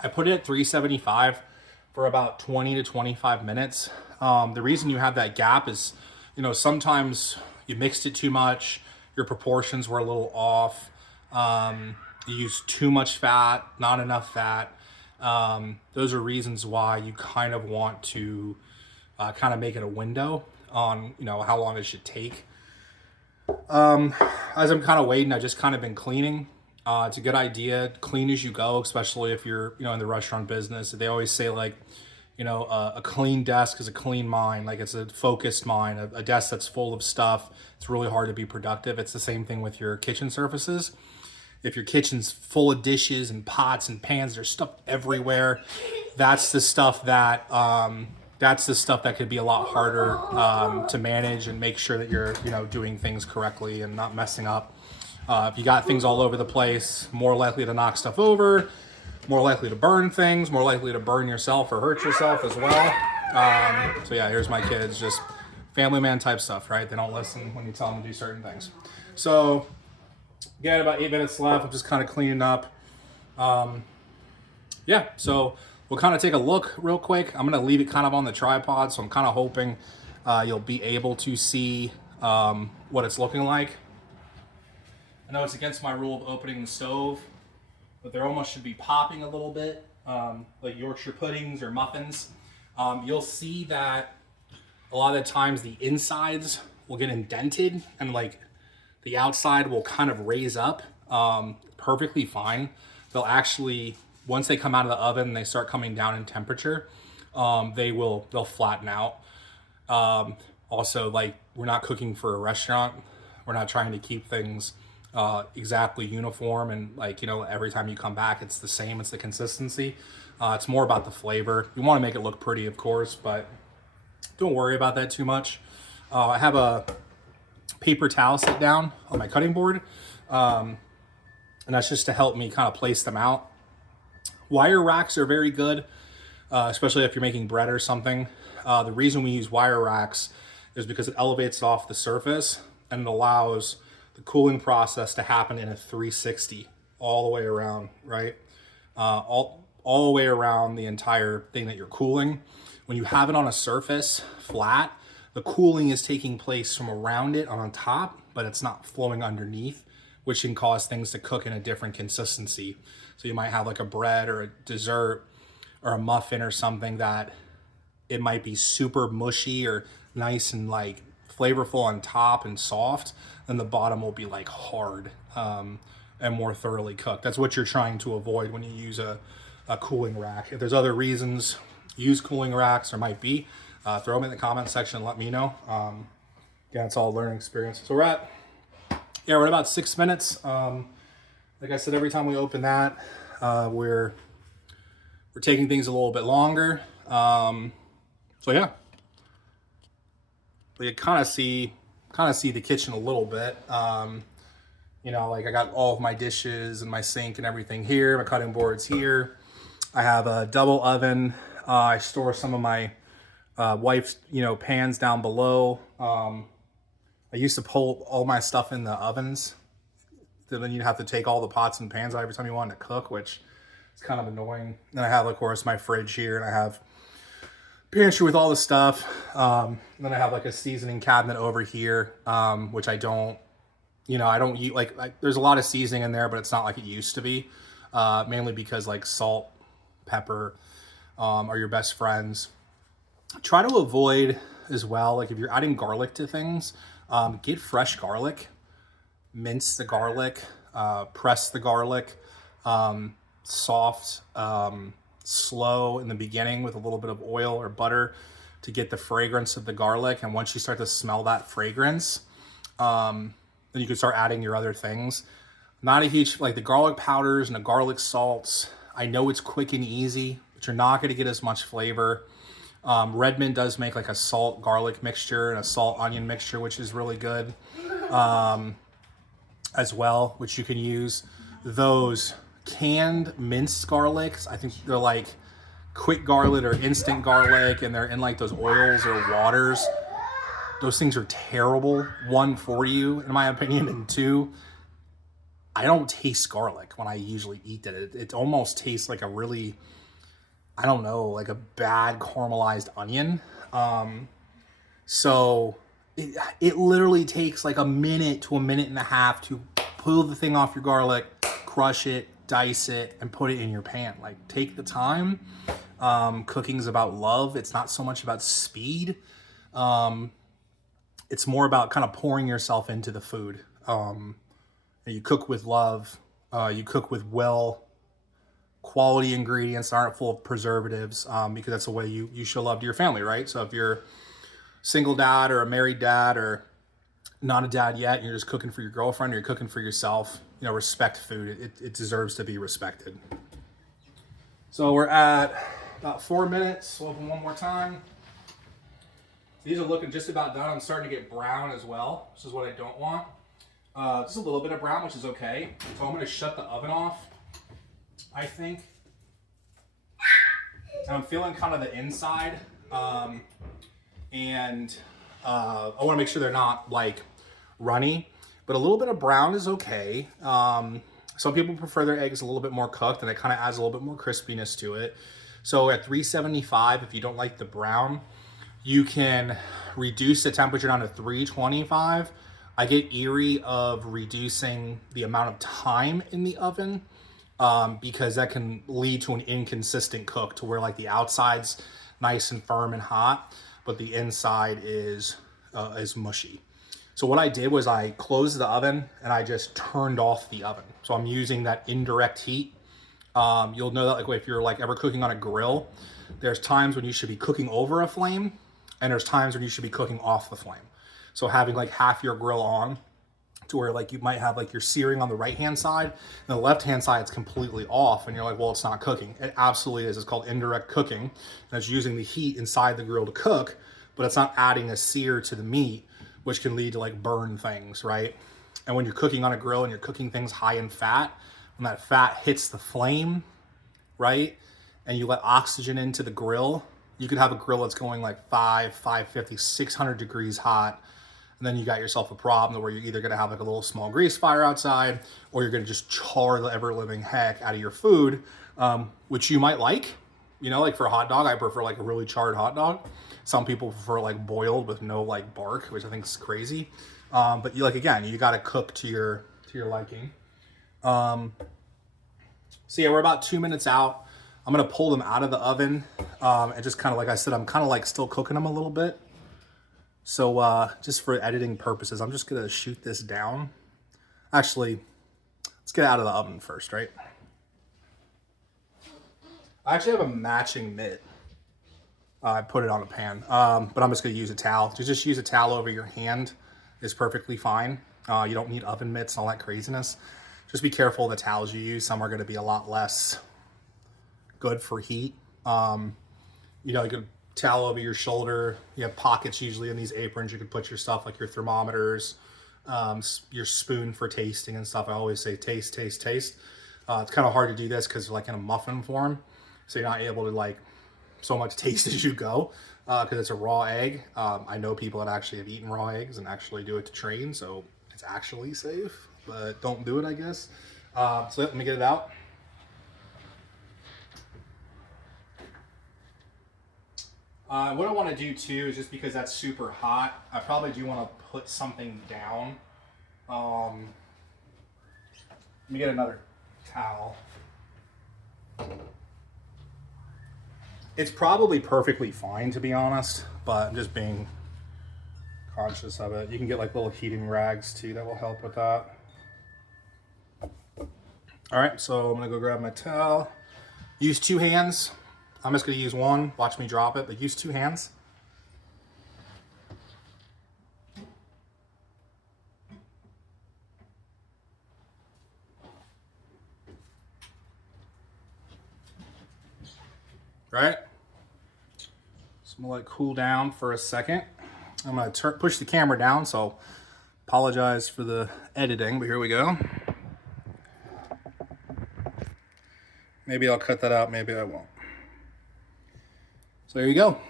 I put it at 375 for about 20 to 25 minutes. The reason you have that gap is, you know, sometimes you mixed it too much, your proportions were a little off, you used too much fat, not enough fat. Those are reasons why you kind of want to kind of make it a window on, you know, how long it should take. As I'm kind of waiting, I just kind of been cleaning. It's a good idea, clean as you go, especially if you're, you know, in the restaurant business. They always say, like, You know, a clean desk is a clean mind. Like, it's a focused mind. A desk that's full of stuff, it's really hard to be productive. It's the same thing with your kitchen surfaces. If your kitchen's full of dishes and pots and pans, there's stuff everywhere. That's the stuff that could be a lot harder to manage and make sure that you're, you know, doing things correctly and not messing up. If you got things all over the place, more likely to knock stuff over, more likely to burn things, more likely to burn yourself or hurt yourself as well. So yeah, here's my kids, just family man type stuff, right? They don't listen when you tell them to do certain things. So again, about 8 minutes left. I'm just kind of cleaning up. Yeah, so we'll kind of take a look real quick. I'm going to leave it kind of on the tripod, so I'm kind of hoping you'll be able to see what it's looking like. I know it's against my rule of opening the stove, but there almost should be popping a little bit, like Yorkshire puddings or muffins. You'll see that a lot of the times the insides will get indented and like the outside will kind of raise up perfectly fine. They'll actually, once they come out of the oven and they start coming down in temperature, they'll flatten out. Also, like, we're not cooking for a restaurant. We're not trying to keep things exactly uniform and, like, you know, every time you come back it's the same. It's the consistency. It's more about the flavor. You want to make it look pretty, of course, but don't worry about that too much. I have a paper towel sit down on my cutting board, and that's just to help me kind of place them out. Wire racks are very good, especially if you're making bread or something. The reason we use wire racks is because it elevates it off the surface and it allows the cooling process to happen in a 360 all the way around, right? All the way around the entire thing that you're cooling. When you have it on a surface flat, the cooling is taking place from around it on top, but it's not flowing underneath, which can cause things to cook in a different consistency. So you might have like a bread or a dessert or a muffin or something that it might be super mushy or nice and like flavorful on top and soft, and the bottom will be like hard and more thoroughly cooked. That's what you're trying to avoid when you use a cooling rack. If there's other reasons, use cooling racks, there might be. Throw them in the comment section and let me know. Yeah, it's all a learning experience. So we're at about 6 minutes. Like I said, every time we open that, we're taking things a little bit longer. So yeah, but you kind of see the kitchen a little bit. You know, like I got all of my dishes and my sink and everything here. My cutting board's here. I have a double oven. I store some of my wife's, you know, pans down below. I used to pull all my stuff in the ovens. Then you'd have to take all the pots and pans out every time you wanted to cook, which is kind of annoying. Then I have, of course, my fridge here, and I have pantry with all the stuff. Then I have like a seasoning cabinet over here, which I don't eat. Like there's a lot of seasoning in there, but it's not like it used to be. Mainly because like salt, pepper are your best friends. Try to avoid as well, like if you're adding garlic to things, get fresh garlic, mince the garlic, press the garlic, soft, slow in the beginning with a little bit of oil or butter to get the fragrance of the garlic. And once you start to smell that fragrance, then you can start adding your other things. Not a huge, like the garlic powders and the garlic salts. I know it's quick and easy, but you're not going to get as much flavor. Redmond does make like a salt garlic mixture and a salt onion mixture, which is really good as well, which you can use. Those canned minced garlics, I think they're like quick garlic or instant garlic, and they're in like those oils or waters. Those things are terrible, one, for you, in my opinion, and two, I don't taste garlic when I usually eat it. It almost tastes like a really, I don't know, like a bad caramelized onion. So it literally takes like a minute to a minute and a half to pull the thing off your garlic, crush it, dice it, and put it in your pan. Like, take the time. Cooking is about love. It's not so much about speed. It's more about kind of pouring yourself into the food. You cook with love. You cook with will. quality ingredients that aren't full of preservatives, because that's the way you show love to your family, right? So if you're single dad or a married dad or not a dad yet, and you're just cooking for your girlfriend or you're cooking for yourself, you know, respect food. It deserves to be respected. So we're at about 4 minutes. We'll open one more time. These are looking just about done. I'm starting to get brown as well. This is what I don't want. Just a little bit of brown, which is okay. So I'm going to shut the oven off, I think. And I'm feeling kind of the inside. I want to make sure they're not like runny, but a little bit of brown is okay. Some people prefer their eggs a little bit more cooked, and it kind of adds a little bit more crispiness to it. So at 375, if you don't like the brown, you can reduce the temperature down to 325. I get eerie of reducing the amount of time in the oven, because that can lead to an inconsistent cook, to where like the outside's nice and firm and hot, but the inside is mushy. So what I did was I closed the oven and I just turned off the oven. So I'm using that indirect heat. You'll know that like if you're like ever cooking on a grill, there's times when you should be cooking over a flame and there's times when you should be cooking off the flame. So having like half your grill on, to where like you might have like you're searing on the right hand side and the left hand side it's completely off, and you're like, well, it's not cooking. It absolutely is. It's called indirect cooking, and it's using the heat inside the grill to cook, but it's not adding a sear to the meat, which can lead to like burn things, right? And when you're cooking on a grill and you're cooking things high in fat, when that fat hits the flame, right, and you let oxygen into the grill, you could have a grill that's going like 550, 600 degrees hot. And then you got yourself a problem where you're either going to have like a little small grease fire outside, or you're going to just char the ever living heck out of your food, which you might like. You know, like for a hot dog, I prefer like a really charred hot dog. Some people prefer like boiled with no like bark, which I think is crazy. But you like, again, you got to cook to your liking. So yeah, we're about 2 minutes out. I'm going to pull them out of the oven. And just kind of, like I said, I'm kind of like still cooking them a little bit. So just for editing purposes, I'm just going to shoot this down. Actually, let's get out of the oven first, right? I actually have a matching mitt. I put it on a pan, but I'm just going to use a towel. To just use a towel over your hand is perfectly fine. You don't need oven mitts and all that craziness. Just be careful of the towels you use. Some are going to be a lot less good for heat. You know, you could towel over your shoulder. You have pockets usually in these aprons. You could put your stuff like your thermometers, your spoon for tasting and stuff. I always say taste, taste, taste. It's kind of hard to do this because like in a muffin form, so you're not able to like so much taste as you go, because it's a raw egg. I know people that actually have eaten raw eggs and actually do it to train, so it's actually safe, but don't do it, I guess. So let me get it out. What I want to do too is, just because that's super hot, I probably do want to put something down. Let me get another towel. It's probably perfectly fine, to be honest, but I'm just being conscious of it. You can get like little heating rags too that will help with that. All right, so I'm gonna go grab my towel. Use 2 hands. I'm just gonna use one. Watch me drop it, but use 2 hands. Right? So I'm gonna let it cool down for a second. I'm gonna push the camera down, so apologize for the editing, but here we go. Maybe I'll cut that out, maybe I won't. So there you go. All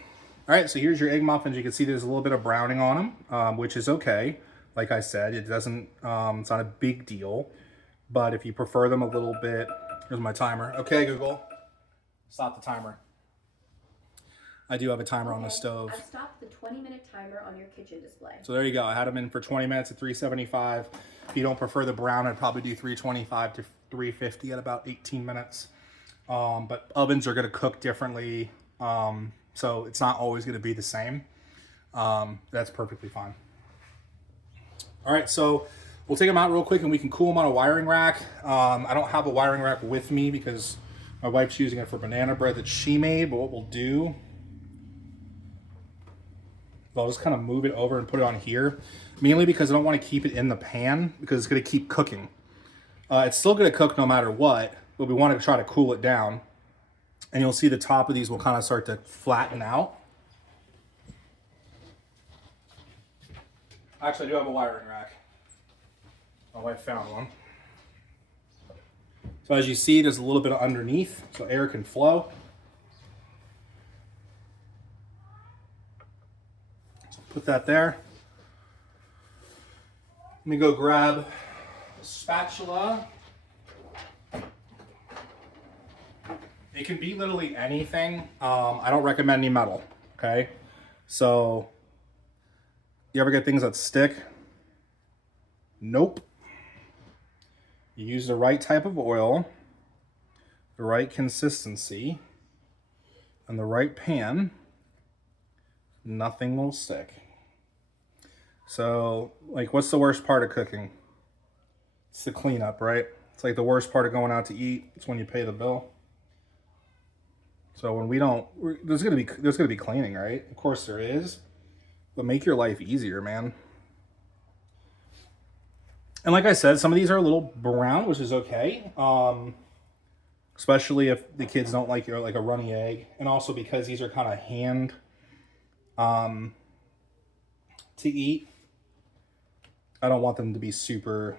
right, so here's your egg muffins. You can see there's a little bit of browning on them, which is okay. Like I said, it doesn't, it's not a big deal, but if you prefer them a little bit, here's my timer. Okay, Google, stop the timer. I do have a timer on the stove. I've stopped the 20-minute timer on your kitchen display. So there you go. I had them in for 20 minutes at 375. If you don't prefer the brown, I'd probably do 325 to 350 at about 18 minutes. But ovens are going to cook differently, so it's not always going to be the same. That's perfectly fine. All right, so we'll take them out real quick and we can cool them on a wiring rack. I don't have a wiring rack with me because My wife's using it for banana bread that she made, but what we'll do, I'll just kind of move it over and put it on here, mainly because I don't want to keep it in the pan because it's going to keep cooking. It's still going to cook no matter what, but we want to try to cool it down. And you'll see the top of these will kind of start to flatten out. Actually, I do have a wiring rack. My wife found one. So as you see, there's a little bit of underneath, so air can flow. So put that there. Let me go grab a spatula. It can be literally anything. I don't recommend any metal, okay? So, you ever get things that stick? Nope. You use the right type of oil, the right consistency, and the right pan, nothing will stick. So, like, what's the worst part of cooking? It's the cleanup, right? It's like the worst part of going out to eat. It's when you pay the bill. So when we don't, there's gonna be cleaning, right? Of course there is, but make your life easier, man. And like I said, some of these are a little brown, which is okay. Especially if the kids don't like a runny egg, and also because these are kind of hand to eat. I don't want them to be super,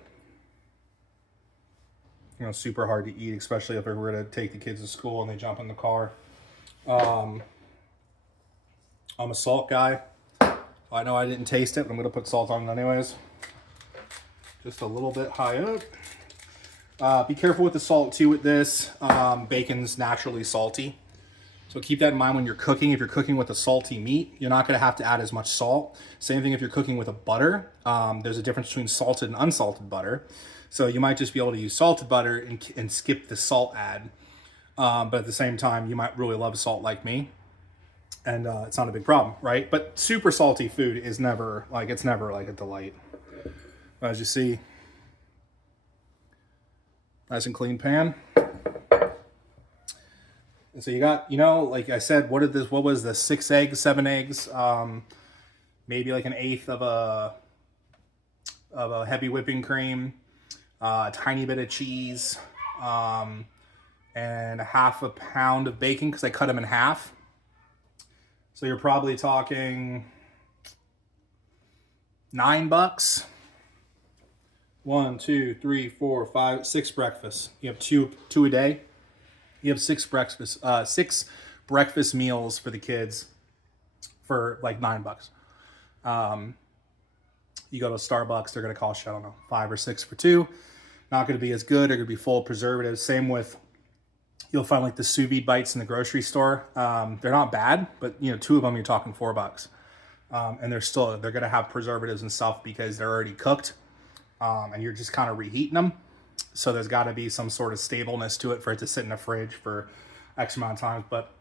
super hard to eat, especially if we were to take the kids to school and they jump in the car. I'm a salt guy. I know I didn't taste it, but I'm going to put salt on it anyways. Just a little bit high up. Be careful with the salt too with this. Bacon's naturally salty. So keep that in mind when you're cooking. If you're cooking with a salty meat, you're not going to have to add as much salt. Same thing if you're cooking with a butter. There's a difference between salted and unsalted butter. So you might just be able to use salted butter and skip the salt add. But at the same time, you might really love salt like me. And it's not a big problem, right? But super salty food is never like a delight. As you see, nice and clean pan. And so you got, like I said, what was the 6 eggs, 7 eggs, maybe like an eighth of a heavy whipping cream, a tiny bit of cheese, and a half a pound of bacon because I cut them in half. So you're probably talking $9. 1, 2, 3, 4, 5, 6 breakfasts. You have two a day. You have 6 breakfast meals for the kids for like $9. You go to Starbucks, they're gonna cost you, I don't know, 5 or 6 for 2. Not gonna be as good. They're gonna be full of preservatives. Same with, you'll find like the sous vide bites in the grocery store. They're not bad, but 2 of them you're talking $4. And they're gonna have preservatives and stuff because they're already cooked. And you're just kind of reheating them. So there's got to be some sort of stableness to it for it to sit in the fridge for X amount of times. But,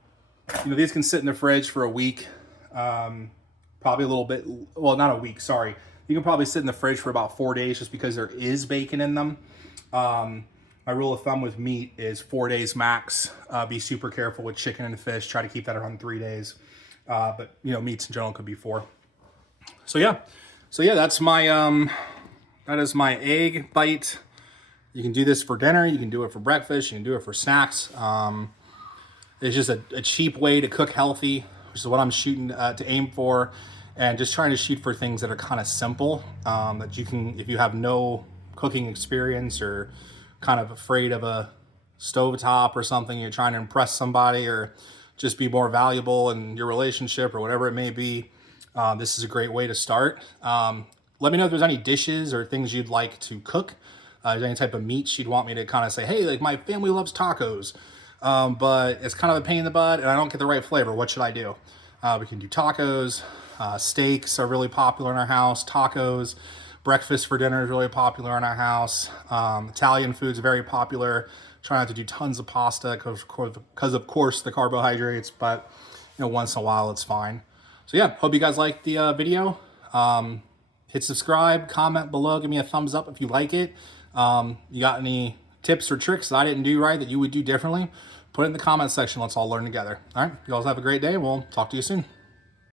these can sit in the fridge for a week, probably a little bit, well, not a week, sorry. You can probably sit in the fridge for about 4 days just because there is bacon in them. My rule of thumb with meat is 4 days max. Be super careful with chicken and fish. Try to keep that around 3 days. But, meats in general could be 4. So yeah, that's my... that is my egg bite. You can do this for dinner. You can do it for breakfast. You can do it for snacks. It's just a cheap way to cook healthy, which is what I'm shooting to aim for. And just trying to shoot for things that are kind of simple, that you can, if you have no cooking experience or kind of afraid of a stovetop or something, you're trying to impress somebody or just be more valuable in your relationship or whatever it may be, this is a great way to start. Let me know if there's any dishes or things you'd like to cook. Is any type of meats you'd want me to kind of say, hey, like my family loves tacos, but it's kind of a pain in the butt and I don't get the right flavor. What should I do? We can do tacos. Steaks are really popular in our house. Tacos. Breakfast for dinner is really popular in our house. Italian food's very popular. Try not to do tons of pasta because of course the carbohydrates, but once in a while it's fine. So yeah, hope you guys liked the video. Hit subscribe, comment below, give me a thumbs up if you like it. You got any tips or tricks that I didn't do right that you would do differently? Put it in the comments section. Let's all learn together. All right. You guys have a great day. We'll talk to you soon.